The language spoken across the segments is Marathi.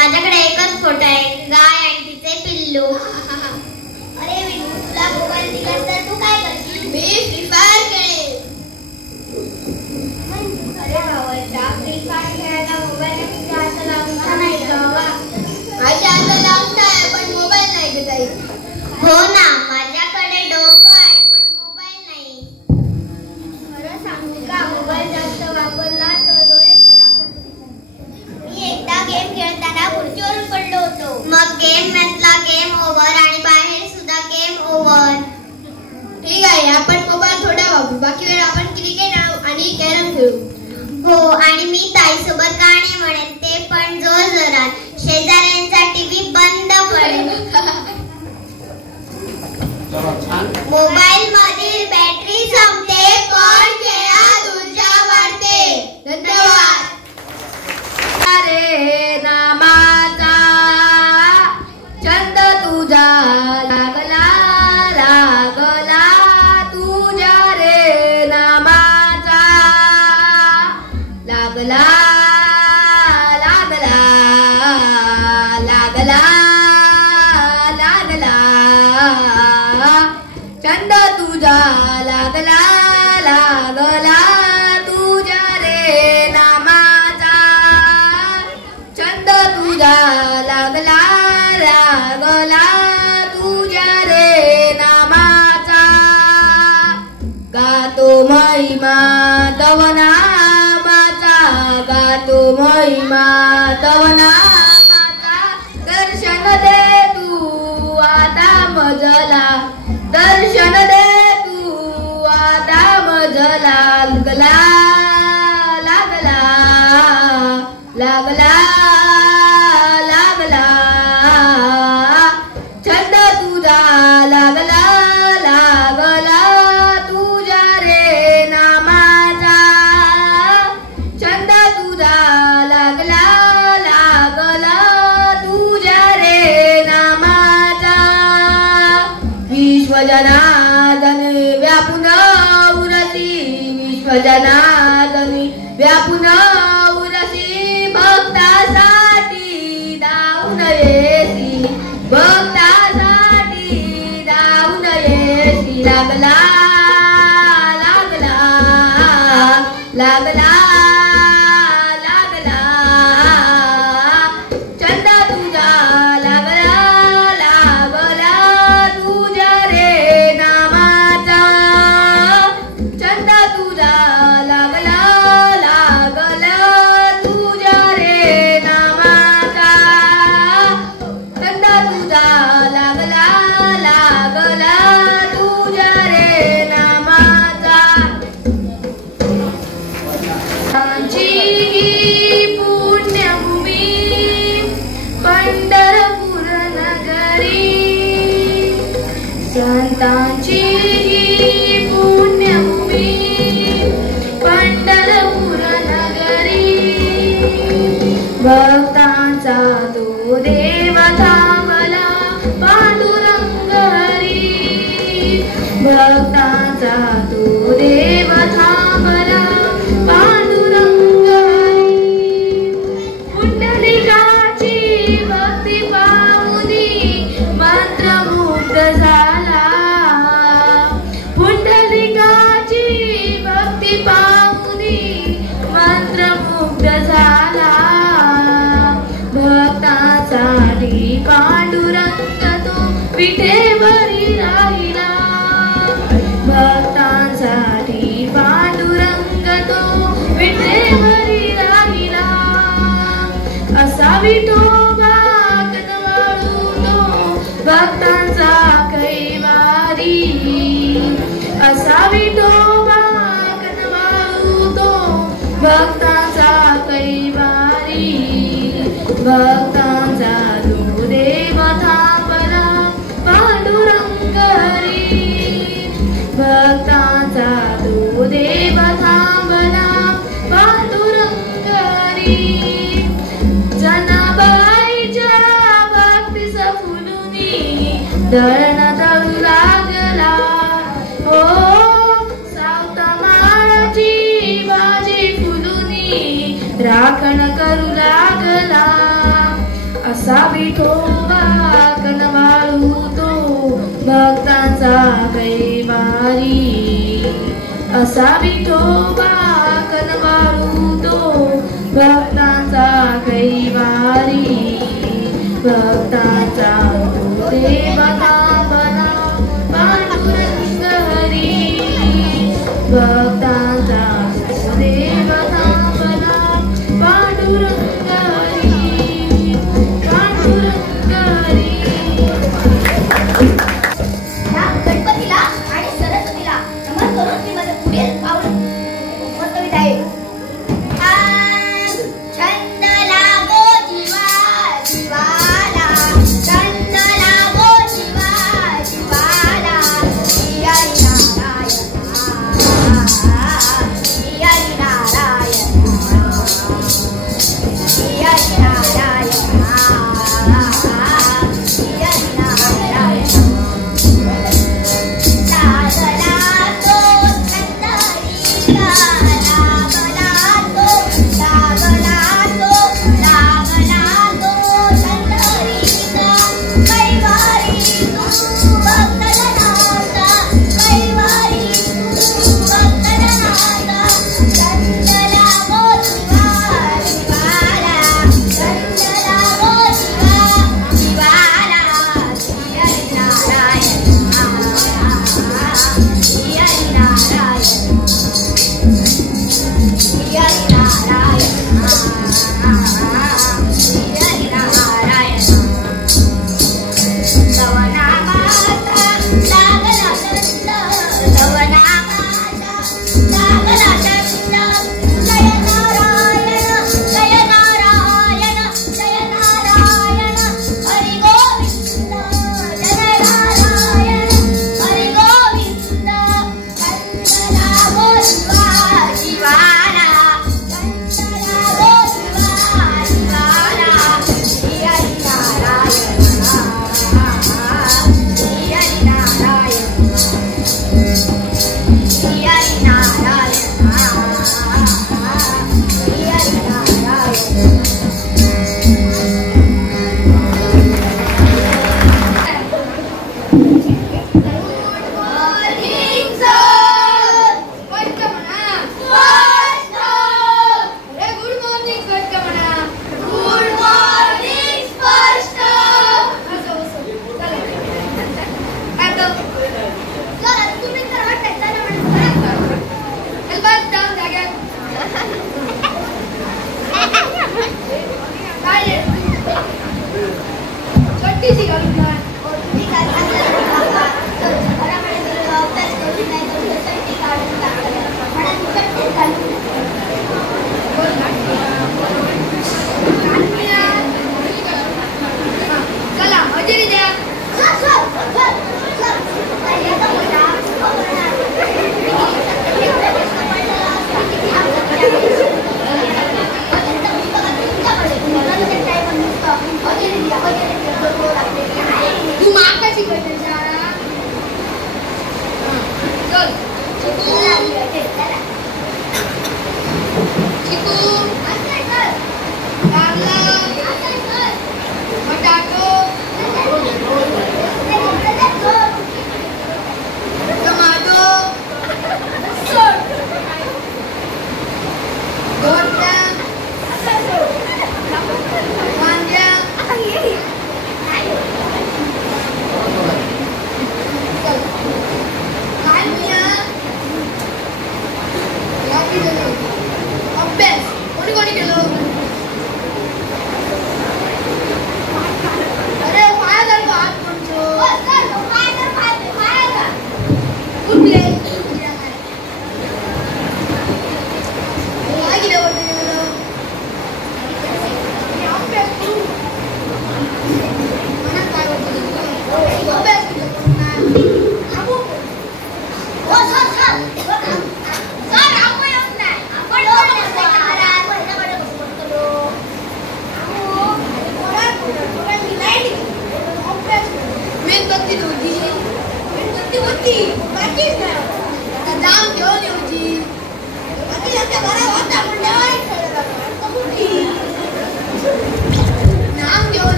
माझ्याकडे एकच फोटो आहे, गाय आणि तिचे पिल्लू. अरे विनू, तुला मोबाईल दिलास तर तू काय करशील? मी फ्री फायर खेळेन. अरे भावाचा, फ्री फायर खेळायला मोबाईल हात लावता नाही का? माझ्या हातात लावून आहे पण मोबाईल नाही घेता येत. हो ना, माझ्याकडे डोकं आहे पण मोबाईल नाही. खरं सांगू का, मोबाईल जास्त वापरला तर डोळे खराब होतात. मी एकदा गेम खेळताना खुर्चीवरून पडलो होतो. मग गेम मधला गेम ओव्हर आणि बाहेर सुद्धा गेम ओव्हर. ठीक आहे, आपण मोबाईल थोडा वापरू, बाकी वेळ आपण क्रिकेट आणि कॅरम खेळू. हो, आणि मी ताईसोबत गाणे म्हणेन, ते पण जोर जोरात. शेजाऱ्यांचा टीव्ही बंद पडेल. मोबाईल मधील बॅटरी संपते पण खेळात ऊर्जा वाढते. धन्यवाद. रे नामाचा छंद तुझा लागला लागला, तुझ्या रे नामाचा लागला लागला लागला लागला, छंद तुझा लागला लागला, तुझ्या रे नामाचा छंद तुझा लागला लागला, तुझ्या रे नामाचा. गातो महिमा तव नामाचा, गातो महिमा तव नामाचा, दर्शन दे तू आता मजला, दर्शन दे तू आता मजला. लागला लागला लागला लागला, छंद तुझा लागला लागला, तुझ्या रे नामाचा छंद तुझा लागला लागला, तुझ्या रे नामाचा. विश्वजनार्दनी व्यापून उरसी, विश्वजनार्दनी व्यापून उरसी, भक्तासाठी धावून येसी, भक्तासाठी धावून येसी. लागला लागला लागला लागला, छंद तुझा लागला लागला, तुझ्या रे नामाचा छंद तुझा लागला लागला, तुझ्या रे नामाचा छंद तुझा लागला लागला, तुझ्या रे नामाचा. ही पुण्यभूमी पंढरपूर नगरी, संतांची ही पुण्यभूमी पंढरपूर नगरी, भक्तांचा तो देव थांबला पांडुरंग हरी, भक्तांचा तो देव थांबला पांडुरंग हरी. पुंडलिकाची भक्ती पाहुनी मंत्रमुग्ध झाला, पुंडलिकाची भक्ती पाहुनी मंत्रमुग्ध झाला, भक्तांसाठी पांडुरंग तो विठेवरी राहिला, भक्तांसाठी पांडुरंग तो विठेवरी राहिला. असा विठोबा कनवाळू तो भक्तांचा कैवारी, असा विठोबा कनवाळू तो भक्तांचा कैवारी, भक्तांचा तो देव थांबला पांडुरंग हरी, भक्तांचा तो देव थांबला पांडुरंग हरी. जनाबाईच्या भक्तीस फुलुनी दळण दळू लागला, ओ सावता माळाची भाजी फुलुनी राखण करू लागला, कैवारी असा विठोबा कनवाळू तो भक्तांचा कैवारी भक्तांचा देवता बना पांडुरंग हरी भक्तांचा देवता बना पांडुरंग हरी पांडुरंग हरी. गणपतीला आणि सरस्वतीला नमन करून मी माझं पुढील पाऊल वक्तव्य आहे. छंद लागो जीवा जीवाला छंद लागो जीवा जीवाला हरी नारायण हरी नारायण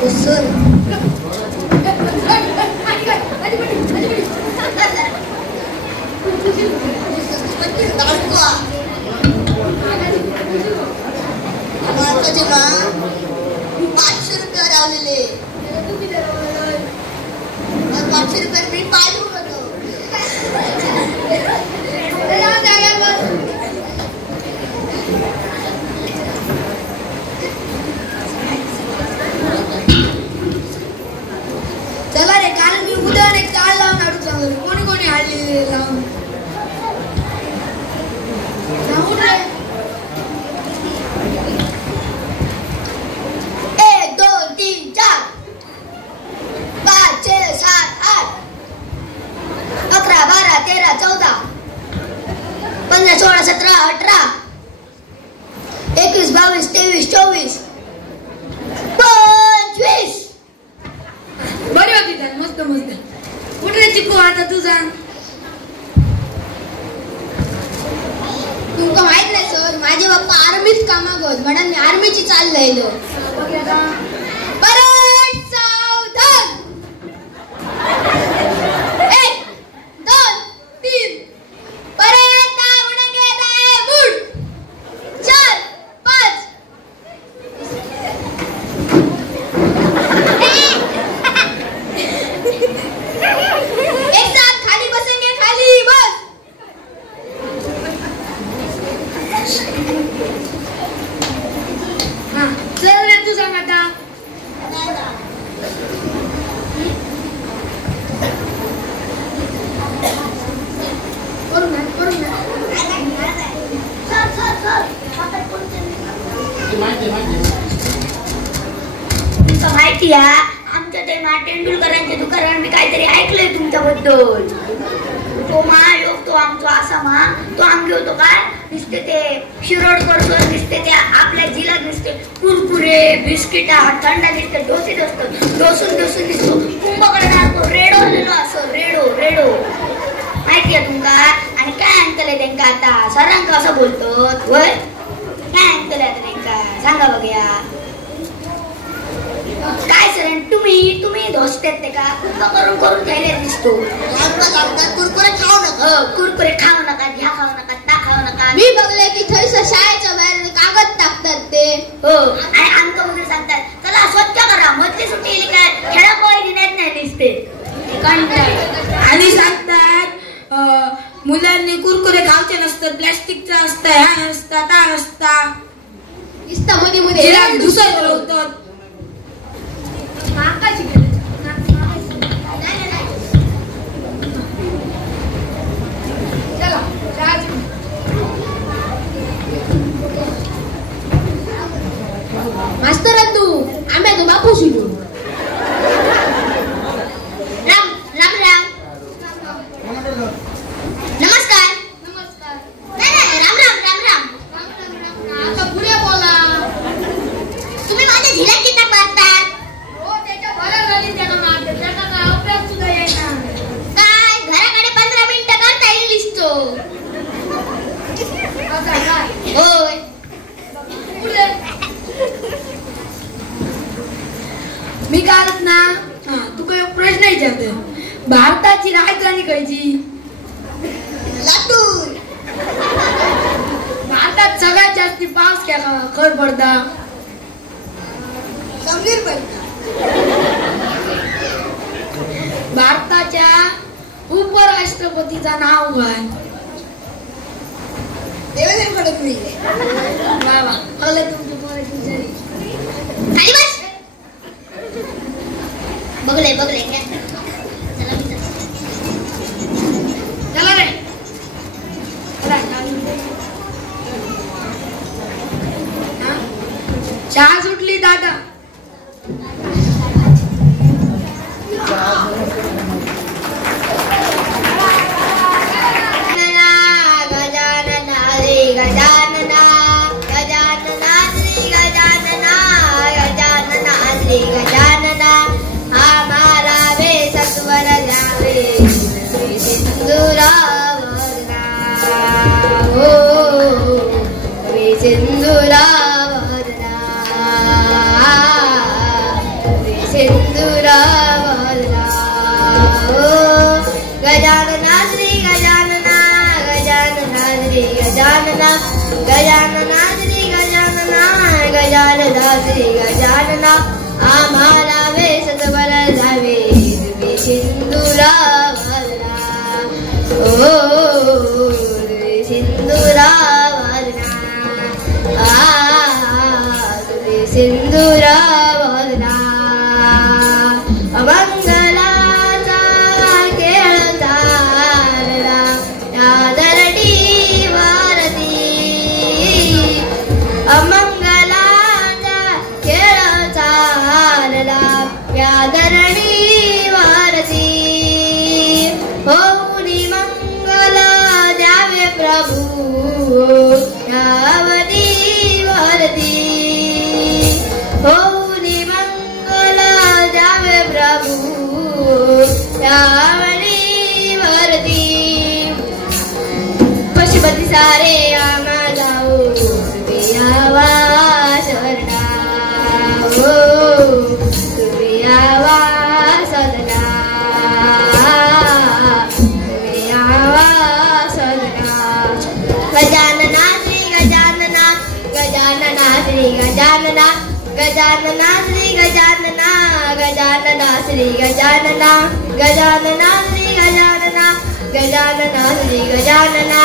सर लावलेले 500 रुपये मी पाहिजे होतो चला रे काल मी उद्या एक चाळ लावून आडू चांगलं कोणी कोणी हाडली लावून लावून रे 1 2 3 4 5 6 7 8 11 12 13 14 15 16 17 18 21 22 23 24 25 बरी होती तर मस्त मस्त कुठे चिकू आता तुझा तुमका माहित नाही सर माझे बाप्पा आर्मीत कामागत म्हणून मी आर्मीची चाल लायलो परत सावधान 1 2 3 परत म्हणून गेला मूड 4 5 एक साथ खाली बसेंगे खाली बस हाँ चल रे तू सांग आता करू ना माहिती आहे आमच्या ते तेंडुलकरांच्या दुकानावर मी काहीतरी ऐकलंय तुमच्याबद्दल तो महायोग तो आमचा असा तो आमगे होतो काय नुसते ते शिरोडकर सर नुसते त्या आपल्या जिल्ह्यात नुसते कुरकुरे बिस्किटा थंड नुसते डोसे डोसून दिसतो कुंभकडे राहतो रेडो असं रेडो माहिती आहे तुमका आणि काय अंकल आहे त्यांका आता सरांका असं बोलतो होय काय अंकल आहे त्यांका सांगा बघूया काय सर तुम्ही दोस्तेत ते का करून घ्यायला दिसतो कुरकुरे खाऊ नका घ्या खाऊ नका ता खाऊ नका मी बघले की थैसर शाळेच्या बाहेर कागद टाकतात ते हो आणि आमका वगैरे सांगतात चला स्वच्छ करा मधली सुट्टी येईल काय खेळापोळी दिण्यात नाही दिसते आणि सांगतात मुलांनी कुरकुरे खावचे नसतात प्लॅस्टिकचं असतं ह्या नसता ता नसता मध्ये दुसरं होतं मास्तर तू आम्ही तू बापू शिकू राम नमस्कार नाही राम आता पुढे बोला तुम्ही माझ्या झिला किती मारतात अभ्यास सुद्धा येणार काय घराकडे 15 मिनिटं करता इंग्लिश तो होय मी कालच ना तुका एक प्रश्न विचारते भारताची राजधानी खयची लातूर भारतात सगळ्यात जास्ती पाऊस खर पडता समीर पडता भारताच्या उपराष्ट्रपतीचा नाव काय देवेंद्र फडणवीस वा वा अगले तुमची पोराची हुशारी खाली बस बघले काय चला रे चहा सुटली दादा गजानना रे गजानना आम्हाला वेसत वर जावे तुम्ही सिंदुरा वाजना तुम्ही सिंदुरा वाजना तुम्ही सिंदुरा वाजना अमंगलाचा खेळ चालला या दरडी वारती अमंगलाचा खेळ चालला या दरडी वारती होऊनी मंगल द्यावे प्रभू यावती वरती होऊनी मंगल द्यावे प्रभू यावती वरती पशुपती सारे आम्हा जाऊ तुम्ही यावा शरणा तुम्ही यावा सदना तुम्ही यावा सदना गजानना श्री गजानना गजानना श्री गजानना गजानना श्री गजानना गजानना श्री गजानना गजानना श्री गजानना गजानना श्री गजानना